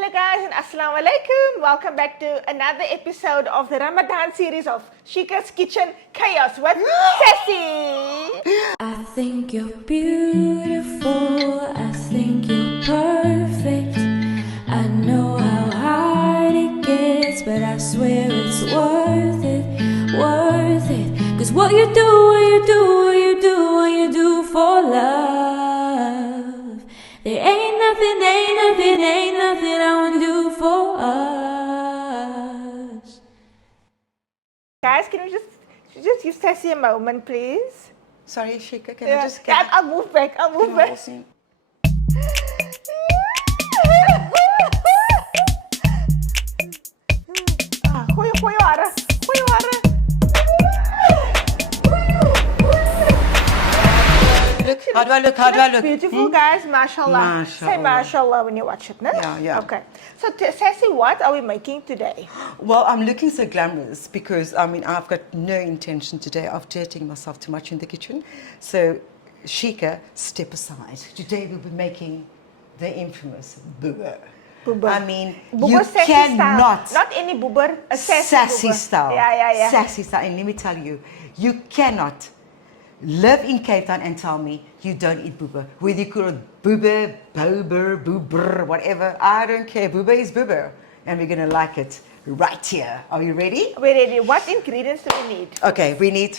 Hello guys and Assalamu Alaikum. Welcome back to another episode of the Ramadan series of Sheecas Kitchen Chaos with Sassy. I think you're beautiful, I think you're perfect. I know how hard it gets, but I swear it's worth it, worth it. Cause what you do for love, there ain't nothing I won't do for us. Guys, can we just give Sassy a moment, please? Sorry, Sheeka, can I Yeah, just get... I'll move back. Can I also- Goeie haren. Look, how do I look? How do I look? Beautiful guys, mashallah. Say Mashallah. mashallah when you watch it, no? Yeah. Okay. So, Sassy, what are we making today? Well, I'm looking so glamorous because, I've got no intention today of dirtying myself too much in the kitchen. So, Sheeka, step aside. Today we'll be making the infamous Boeber. Boeber. You Boeber sassy cannot... style. Not any Boeber, a sassy Boeber. style. Yeah. Sassy style. And let me tell you, you cannot live in Cape Town and tell me you don't eat Boeber. Whether you call it Boeber, Boeber, whatever, I don't care. Boeber is Boeber. And we're going to like it right here. Are you ready? We're ready. What ingredients do we need? Okay, we need...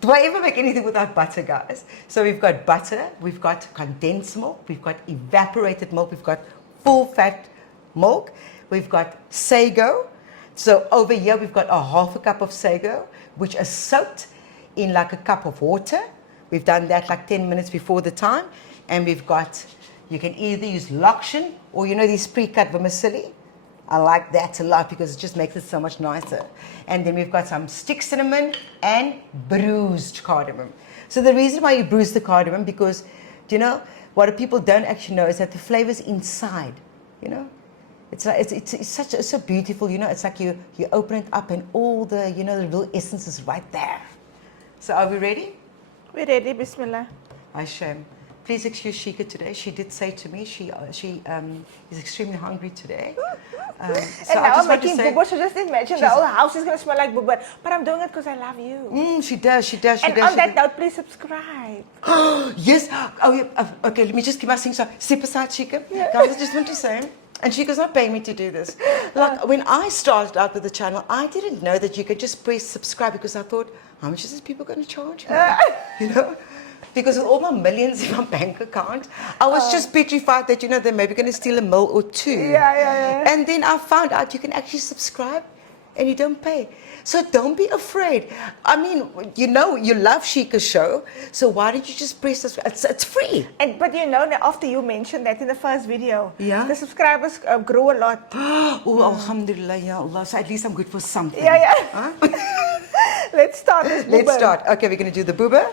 Do I ever make anything without butter, guys? So we've got butter, we've got condensed milk, we've got evaporated milk, we've got full fat milk, we've got sago. So over here we've got a half a cup of sago, which is soaked in like a cup of water. We've done that like 10 minutes before the time. And we've got, you can either use lokshen or these pre-cut vermicelli. I like that a lot because it just makes it so much nicer. And then we've got some stick cinnamon and bruised cardamom. So the reason why you bruise the cardamom, because what people don't actually know is that the flavor's inside. It's like it's so beautiful. It's like you open it up and all the the real essence is right there. So are we ready? We're ready. Bismillah. Aishem. Please excuse Sheeka today. She did say to me she is extremely hungry today. And now I'm making Boeber, so just imagine the whole house is going to smell like Boeber. But I'm doing it because I love you. She does. And on that note, please subscribe. Yes. Oh, yeah. Okay, let me just keep my thing. So step aside, Sheeka. Yeah. Guys, I just want to say, and Sheeka's not paying me to do this. Like when I started out with the channel, I didn't know that you could just press subscribe because I thought, how much is this people going to charge me? Because with all my millions in my bank account, I was just petrified that, they're maybe going to steal a mil or two. Yeah. And then I found out you can actually subscribe and you don't pay. So don't be afraid. You love Sheeka's show, so why don't you just press this? It's free. But after you mentioned that in the first video, the subscribers grew a lot. Oh, alhamdulillah, ya Allah. So at least I'm good for something. Yeah. Huh? Let's start this Boeber. Let's start. Okay, we're going to do the Boeber.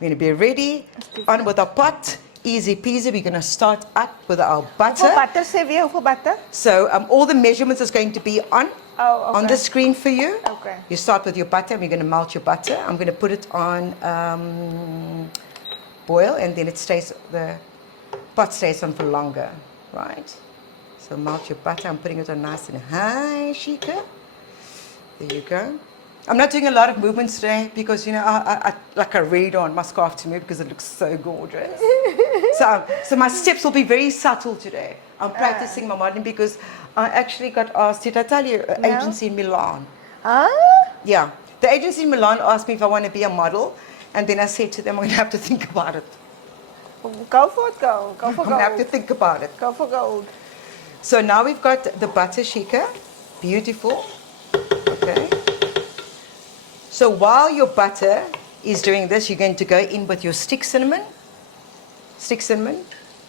We're going to be ready. On with our pot. Easy peasy. We're going to start up with our butter. Hoeveel butter, Sevia? Hoeveel butter? So all the measurements is going to be on the screen for you. Okay. You start with your butter. We're going to melt your butter. I'm going to put it on boil, and then the pot stays on for longer, right? So melt your butter. I'm putting it on nice and high, Sheeka. There you go. I'm not doing a lot of movements today because, I really don't want my scarf to move because it looks so gorgeous. So my steps will be very subtle today. I'm practicing my modeling because I actually got asked, did I tell you, an agency in Milan? Yeah. The agency in Milan asked me if I want to be a model. And then I said to them, I'm going to have to think about it. Go for it, go. Go for gold. I'm going to have to think about it. Go for gold. So now we've got the butter, Sheeka. Beautiful. Okay. So while your butter is doing this, you're going to go in with your stick cinnamon,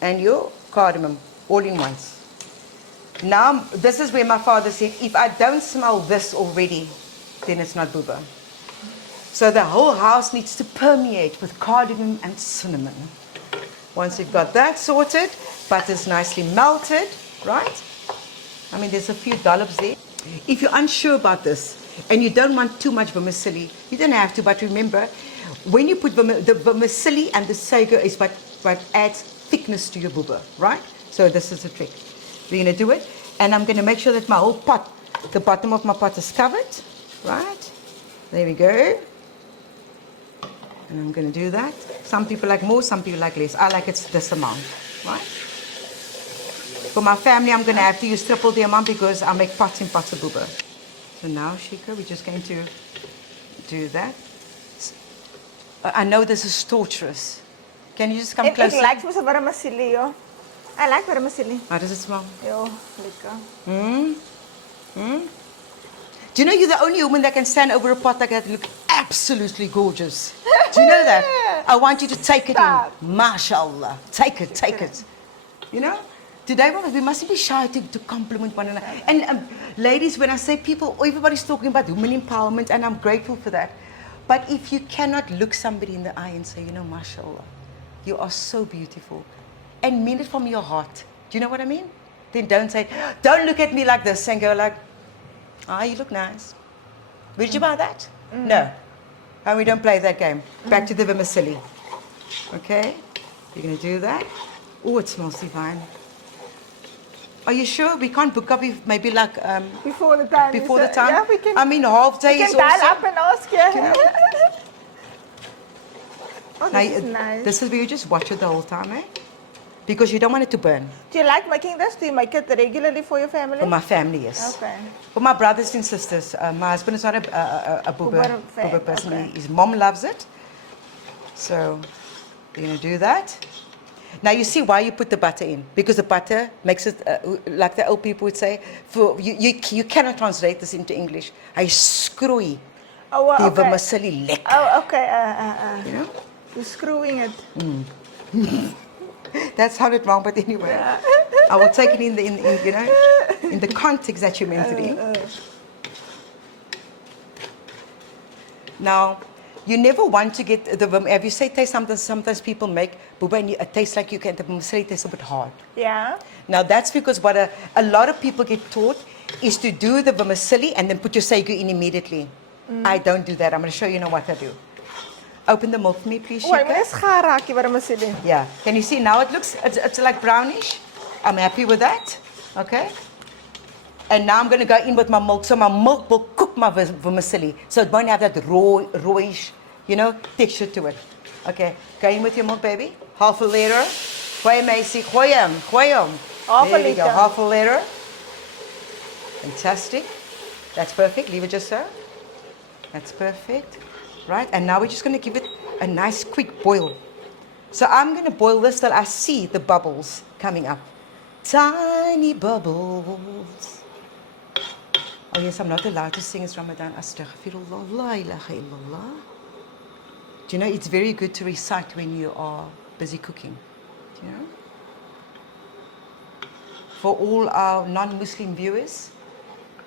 and your cardamom, all in once. Now, this is where my father said, if I don't smell this already, then it's not Boeber. So the whole house needs to permeate with cardamom and cinnamon. Once you've got that sorted, butter's nicely melted, right? There's a few dollops there. If you're unsure about this, and you don't want too much vermicelli, you don't have to, but remember, when you put the vermicelli and the sago is what adds thickness to your Boeber, right? So this is a trick. We're going to do it. And I'm going to make sure that my whole pot, the bottom of my pot is covered. Right? There we go. And I'm going to do that. Some people like more, some people like less. I like it this amount. Right? For my family, I'm going to have to use triple the amount because I make pots and pots of boeber. So now, Sheeka, we're just going to do that. I know this is torturous. Can you just come closer? It likes me so vermicelli, yo. I like vermicelli. How does it smell? Yo, lekker. Do you know you're the only woman that can stand over a pot like that and look absolutely gorgeous? Do you know that? I want you to take it Stop. in. MashaAllah. Take it. You know? Today, we mustn't be shy to compliment one another. And ladies, when I say people, everybody's talking about women empowerment, and I'm grateful for that. But if you cannot look somebody in the eye and say, you know, MashaAllah, you are so beautiful, and mean it from your heart. Do you know what I mean? Then don't say, don't look at me like this and go like, you look nice. Where did you buy that? No. And we don't play that game. Back to the vermicelli. Okay? You're going to do that. Oh, it smells divine. Are you sure we can't book up if maybe like Before the time. before the time? Yeah, we can. I mean, half day We is can dial also. up and ask, yeah. You know? Oh, Now, this is nice. this is where you just watch it the whole time, eh? Because you don't want it to burn. Do you like making this? Do you make it regularly for your family? For my family, yes. Okay. For my brothers and sisters, my husband is not a Boeber fan, Boeber person. okay. His mom loves it. So, you're going to do that. Now, you see why you put the butter in. Because the butter makes it, like the old people would say, for you cannot translate this into English. Hy skroei Oh, die okay. vermicelli lekker. Oh, okay. You know? You're screwing it. That sounded wrong, but anyway. I will take it in you know, in the context that you meant it in. Now, you never want to get the have you said taste sometimes people make boeber and it tastes like you can the vermicelli tastes a bit hard. Yeah. Now that's because what a lot of people get taught is to do the vermicelli and then put your sago in immediately. I don't do that. I'm going to show you now what I do. Open the milk for me, please, Oh, I Sheeka. mean, it's gaar vermicelli. Yeah. Can you see now it looks, it's like brownish. I'm happy with that. Okay. And now I'm going to go in with my milk. So my milk will cook my vermicelli. So it won't have that rawish, you know, texture to it. Okay. Go in with your milk, baby. Half a liter. Gooi Macy. Gooi hem. Half a There we go. liter. Half a liter. Fantastic. That's perfect. Leave it just so. That's perfect. Right, and now we're just going to give it a nice quick boil. So I'm going to boil this till I see the bubbles coming up. Tiny bubbles. Oh yes, I'm not allowed to sing as Ramadan. Astaghfirullah, la ilaha illallah. Do you know, it's very good to recite when you are busy cooking. Do you know? For all our non-Muslim viewers,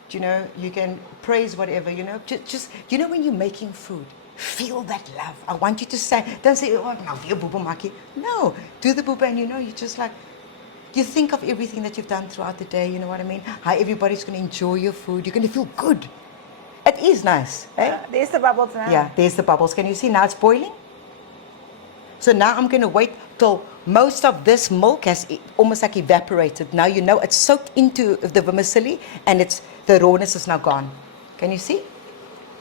do you know, you can praise whatever, you know. Just you know, when you're making food, feel that love. I want you to say, don't say, oh, now weer boeber maak. No, do the boeber and you know, you just like, you think of everything that you've done throughout the day, you know what I mean? How everybody's going to enjoy your food. You're going to feel good. It is nice, eh? There's the bubbles now. Yeah, there's the bubbles. Can you see now it's boiling? So now I'm going to wait till most of this milk has almost like evaporated. Now you know it's soaked into the vermicelli and the rawness is now gone. Can you see?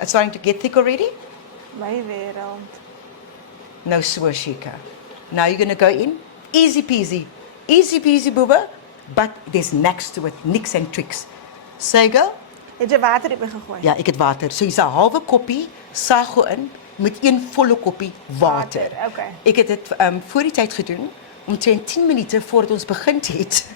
It's starting to get thick already. My wereld. No swear, Sheeka. Now you're going to go in. Easy peasy. Easy peasy, boeber. But there's next to it. Niks and tricks. Sago. Het je water erin gegooid? Ja, ik het water. So is 'n halwe koppie sago in met 1 volle koppie water. Okay. Ik het dit voor die tyd gedoen omtrent 10 minute voordat ons begin het.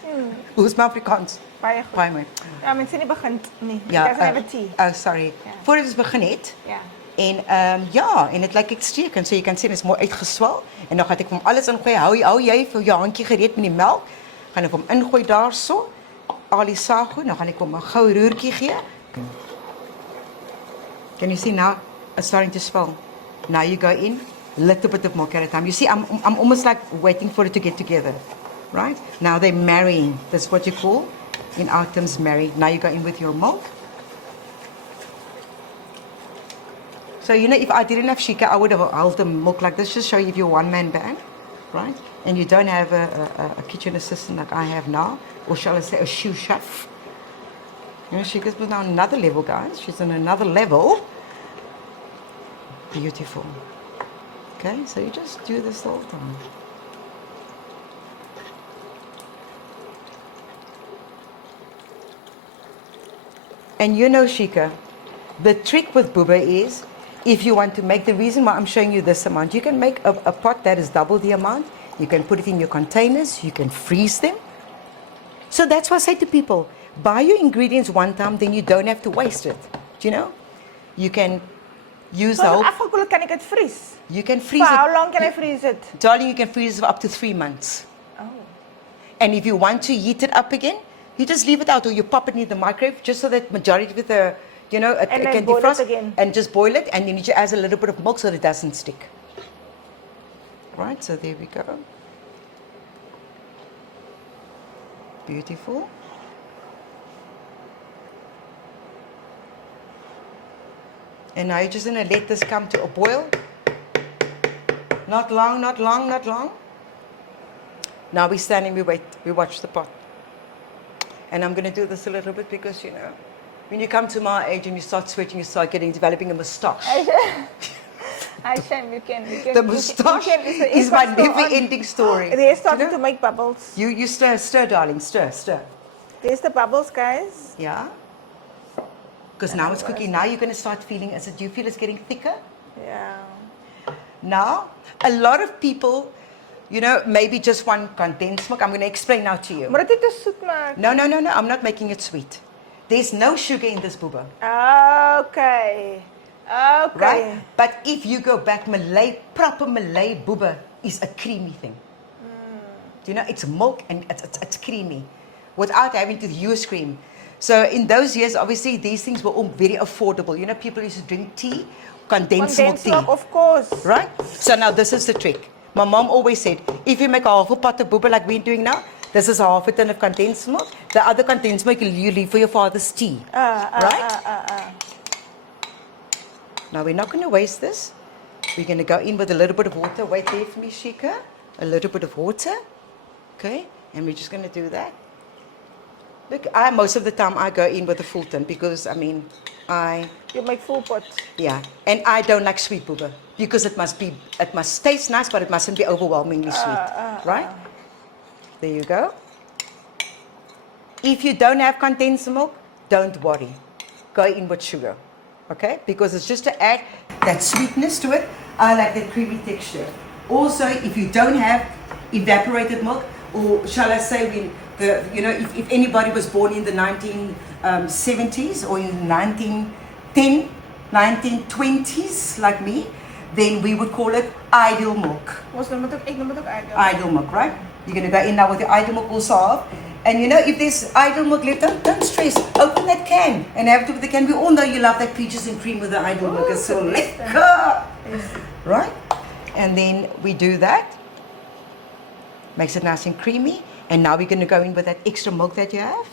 Hoe is my Afrikaans? Baie goed. Baie mooi. Ja, mensen niet begint nie. Ja, Because I have a tea. oh sorry. Ja. Voordat ons begin het. Ja. En ja, en dit lyk uitstekend. So jy kan sien dit is mooi uitgeswel en dan gaan ek hom alles ingooi. Hou jy vir jou handjie gereed met die melk. Gaan ek hom ingooi daarso. Al die sago, dan gaan ek hom 'n gou roertjie gee. Can you see now it's starting to swell? Now you go in, little bit of milk at a time. You see, I'm almost like waiting for it to get together, right? Now they're marrying. That's what you call, in our terms, marry. Now you go in with your milk. So, you know, if I didn't have Sheeka, I would have held the milk like this, just show you if you're one-man band, right? and you don't have a kitchen assistant like I have now, or shall I say a shoe chef, you know, Sheecas was on another level, guys. She's on another level. Beautiful. Okay, so you just do this the whole time. And you know, Sheeka, the trick with Boeber is, if you want to make, the reason why I'm showing you this amount, you can make a pot that is double the amount. You can put it in your containers. You can freeze them. So that's why I say to people, buy your ingredients one time, then you don't have to waste it. Do you know? You can use the whole... afgekoeld kan ik het vries. You can freeze For it. how long can I freeze it? Darling, you can freeze it for up to 3 months. Oh. And if you want to heat it up again, you just leave it out, or you pop it in the microwave, just so that majority of the, you know, it And then can boil it defrost, again. and just boil it, and you need to add a little bit of milk so that it doesn't stick. Right, so there we go. Beautiful. And now you're just going to let this come to a boil. Not long, not long, not long. Now we stand and we wait. We watch the pot. And I'm going to do this a little bit because, you know, when you come to my age and you start sweating, you start developing a moustache. Hashem, you can. The moustache is my never-ending story. They're starting You know? to make bubbles. You stir, darling, stir. There's the bubbles, guys. Yeah. Because now it's cooking. Now you're going to start feeling, do you feel it's getting thicker? Yeah. Now, a lot of people, you know, maybe just want condensed milk. I'm going to explain now to you. Maar dit is zoet maak. No, I'm not making it sweet. There's no sugar in this Boeber. Okay. Right? But if you go back, proper Malay Boeber is a creamy thing. Do you know, it's milk and it's creamy without having to use cream. So in those years, obviously, these things were all very affordable. You know, people used to drink tea, condensed milk tea. Of course. Right? So now this is the trick. My mom always said, if you make a half a pot of Boeber like we're doing now, this is half a ton of condensed milk. The other condensed milk you leave for your father's tea. Right? Now we're not going to waste this. We're going to go in with a little bit of water. Wait there for me, Sheeka. A little bit of water. Okay? And we're just going to do that. Look, most of the time I go in with a full tin because, I mean, You make full pot. yeah. And I don't like sweet Boeber because it must taste nice, but it mustn't be overwhelmingly sweet. Right? There you go. If you don't have condensed milk, don't worry. Go in with sugar. Okay? Because it's just to add that sweetness to it. I like that creamy texture. Also, if you don't have evaporated milk, or shall I say, if anybody was born in the 1970s or in the 1920s, like me, then we would call it idle milk. Idle milk, right? You're going to go in now with your idle milk also half. And you know, if there's idle milk left, don't stress. Open that can and have it with the can. We all know you love that peaches and cream with the idle milk. It's so lekker. Right? And then we do that. Makes it nice and creamy. And now we're going to go in with that extra milk that you have.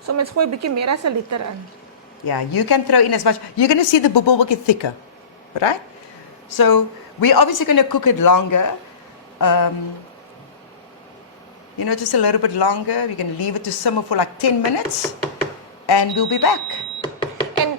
So mens gooi 'n bietjie meer as 'n liter in. Yeah, you can throw in as much. You're going to see the Boeber will get thicker. Right? So we're obviously going to cook it longer. You know, just a little bit longer. We're going to leave it to simmer for like 10 minutes. And we'll be back. And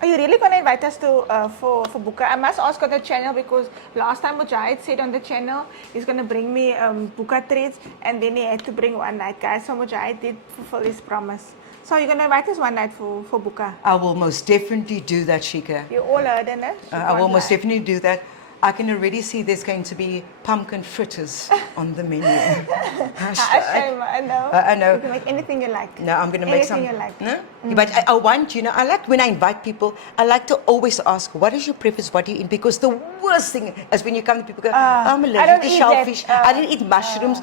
are you really going to invite us to for Buka? I must ask on the channel because last time Mujahid said on the channel he's going to bring me Buka treats, and then he had to bring one night, guys. So Mujahid did fulfill his promise. So you're going to invite us one night for Buka? I will most definitely do that, Sheeka. You all heard it, I will most definitely do that. I can already see there's going to be pumpkin fritters on the menu. I know. I know. You can make anything you like. No, I'm going to make some. Anything you like. No? But I want, you know, I like when I invite people, I like to always ask, what is your preference? What do you eat? Because the worst thing is when you come to people go, I'm allergic to shellfish. I don't eat mushrooms.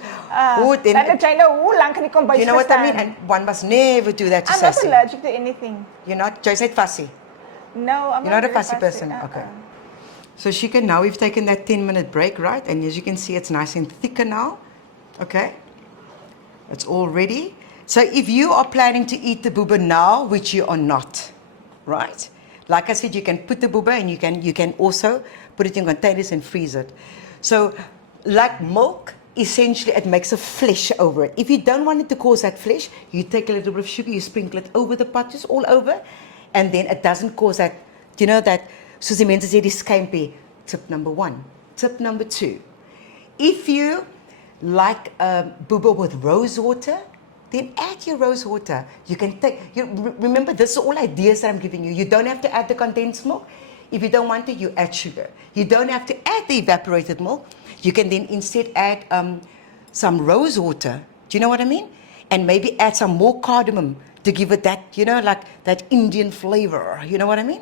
Then hoe lang kan ek kom by you know what I mean? And one must never do that to I'm not Sassy. allergic to anything. You're not? Joyce said fussy. No, I'm You're not a very fussy person? Okay. So Sheeka, now we've taken that 10-minute break, right? And as you can see, it's nice and thicker now. Okay? It's all ready. So if you are planning to eat the Boeber now, which you are not, right? Like I said, you can put the boeber and you can also put it in containers and freeze it. So, like milk, essentially it makes a flesh over it. If you don't want it to cause that flesh, you take a little bit of sugar, you sprinkle it over the pot, just all over, and then it doesn't cause that, you know, that, soos die mense sê, die skympie. Tip number 1. Tip number 2. If you like boeber with rose water, then add your rose water. You can take, remember, this are all ideas that I'm giving you. You don't have to add the condensed milk. If you don't want to, you add sugar. You don't have to add the evaporated milk. You can then instead add some rose water. Do you know what I mean? And maybe add some more cardamom to give it that, you know, like that Indian flavor. You know what I mean?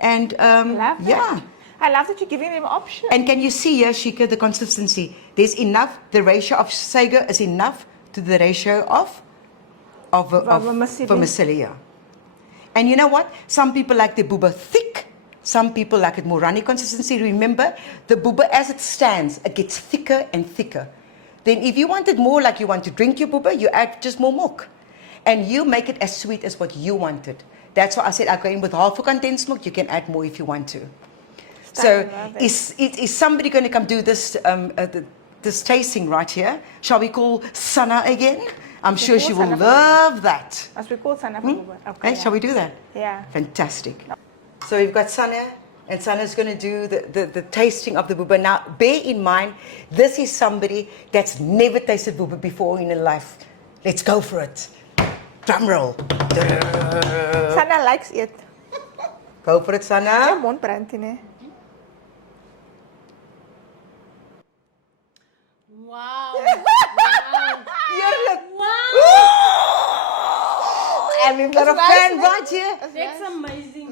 And Love that. yeah. I love that you're giving them options. And can you see here, Sheeka, the consistency? There's enough. The ratio of sago is enough to the ratio of vermicelli. Yeah. And you know what? Some people like the boeber thick. Some people like it more runny consistency. Remember, the boeber as it stands, it gets thicker and thicker. Then if you want it more like you want to drink your boeber, you add just more milk. And you make it as sweet as what you want it. That's why I said I go in with half a condensed milk. You can add more if you want to. So is somebody going to come do this this tasting right here? Shall we call Sana again? I'm sure she will love that. As we call Sana boeber. Okay. Hey, shall we do that? Yeah. Fantastic. So we've got Sana, and Sana's going to do the tasting of the boeber. Now, bear in mind, this is somebody that's never tasted boeber before in her life. Let's go for it. Drum roll. Sana likes it. Go for it, Sana. Jou mond brand nie. Wow. Heerlijk. Wow. And we've got a That's fan nice, right here. That's amazing.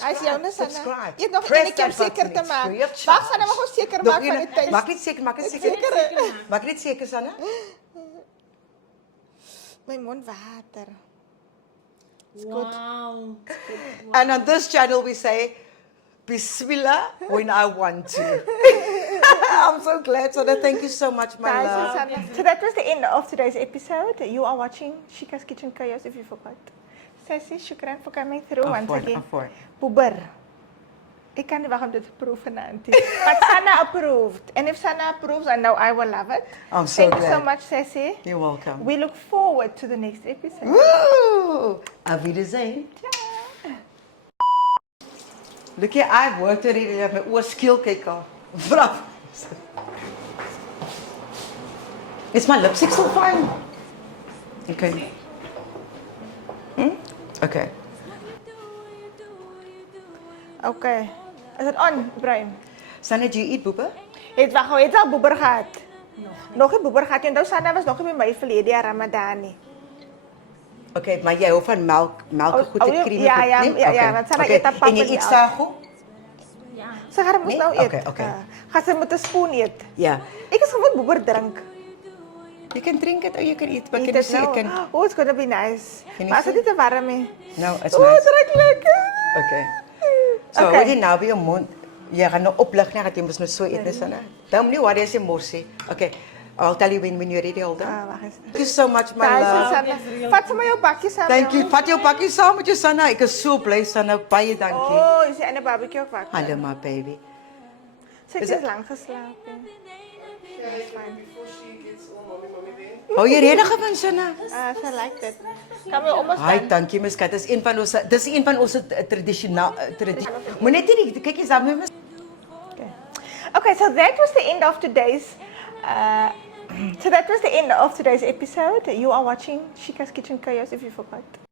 Hy is joune Sana. Subscribe. Eet nog Press een keer that seker button, te it's maak. free of Wag charge. Sana, mag ons seker Nog maak van een- die taste. Maak dit seker, maak dit seker. Maak dit seker, Sana. My mond water. Wow. And on this channel we say, Bismillah when I want to. I'm so glad, Sana. Thank you so much, my Guys, love. Sana. So that was the end of today's episode. You are watching Sheecas Kitchen Chaos if you forgot. Sassy, shukran for coming through once again. Boeber. Ik kan niet wachten om dit te proeven, auntie. But Sana approved. And if Sana approves, I know I will love it. I'm so Thank you so glad. much, Sassy. You're welcome. We look forward to the next episode. Woo! Auf Wiedersehen. Look here, I've worked already. I have my oor skeel kyk al. Bravo. Is my lipstick still fine? Okay. Okay. Okay. Is it on, Ibrahim? Sana, do you eat boeber? Het al boeber gehad? Nog geen boeber gehad. Onthou, Sana was nog nie by my verlede jaar Ramadaan nie. Okay, maar jy hou van melk goed te creamy. Ja, want Sana eet haar pap en jy en eet die sago? Sy gaan mos Nee? nou eet. Okay. Gaan sy met 'n spoon eet. Ja. Ek is gewoon boeber drink. You can drink it or you can eat. But Eat can you it see it? nou. Oh, it's gonna be nice. Can you Maar as dit see? nie te warm nie. No, it's Oh, nice. dit ruik lekker. Okay. So, Okay. wat jy nou by jou mond, jy gaan nou oplig, net dat jy mos nou so eet, Sana. Don't nie worry as jy morsie. Okay. I'll tell you when you're ready, hold on. Wag eens. Thank you so much, my Guys, love. Sana. Vat sommer jou bakkie saam. Thank you. jongens. Vat jou pakkie saam met jou, Sana. Ek is so bly, Sana. Baie dankie. Oh, is jy in 'n barbecue ook wakker? Hallo, my baby. Sy Is het it- lank geslaap. Hou jy rede gewen, Sana? Sy like dit. Kan we almost Hi, done. dankie, my skat. Dis een van ons tradisionele Moet net nie kyk jy's daar met Okay, so that was the end of today's episode. You are watching Sheecas Kitchen Chaos if you forgot.